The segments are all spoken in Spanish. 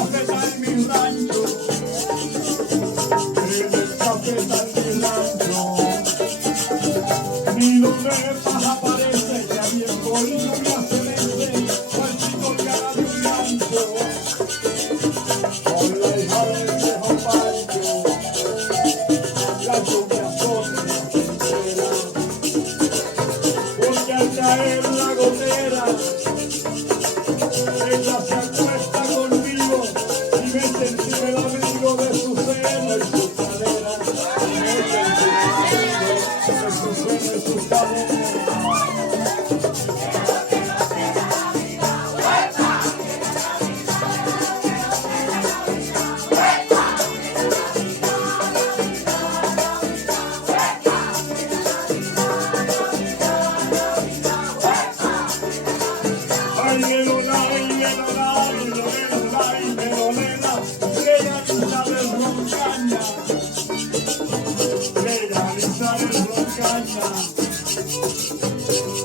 cafetal mi rancho, en el cafetal mi rancho, ni donde paja aparece, que a mi escolillo me hace mece, cual chico que haga de un gancho, con la hija del viejo Pancho, la lluvia sobre la frontera, porque al caer la gotera, ella se acuesta conmigo y me encima el abrigo de su seno y su cadera. Me encima de su seno y su cadera.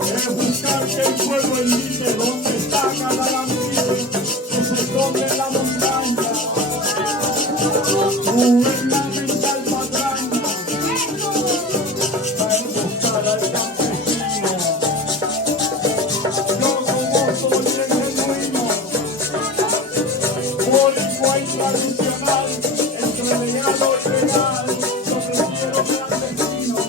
Es buscar que el pueblo indique dónde está cada lampiño que se esconde en la montaña. Gubernamental patraña para buscar al campesino. Yo como soy el genuino, boricua y tradicional, entre legal o ilegal, yo prefiero clandestino.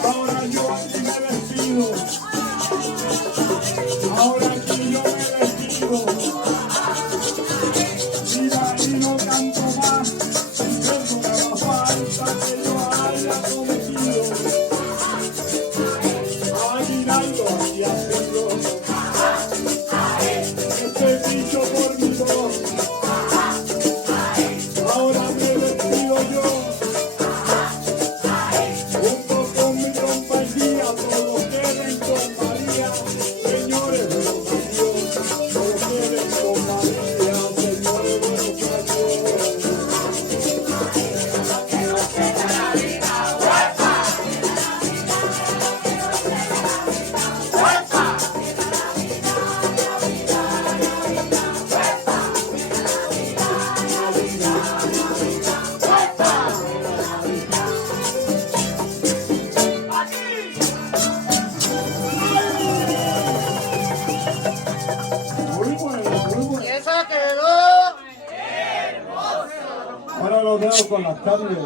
Ahora yo aquí me despido, ahora aquí yo me despido, mira y no canto más, eso me va falta que yo haya cometido, aguinaldo y haciendo, este dicho por mi voz, ahora me despido yo. Todos queden con María, señores de los Dios, todos queden con María, señores de los Dios. Ahora los dejo con las tardes.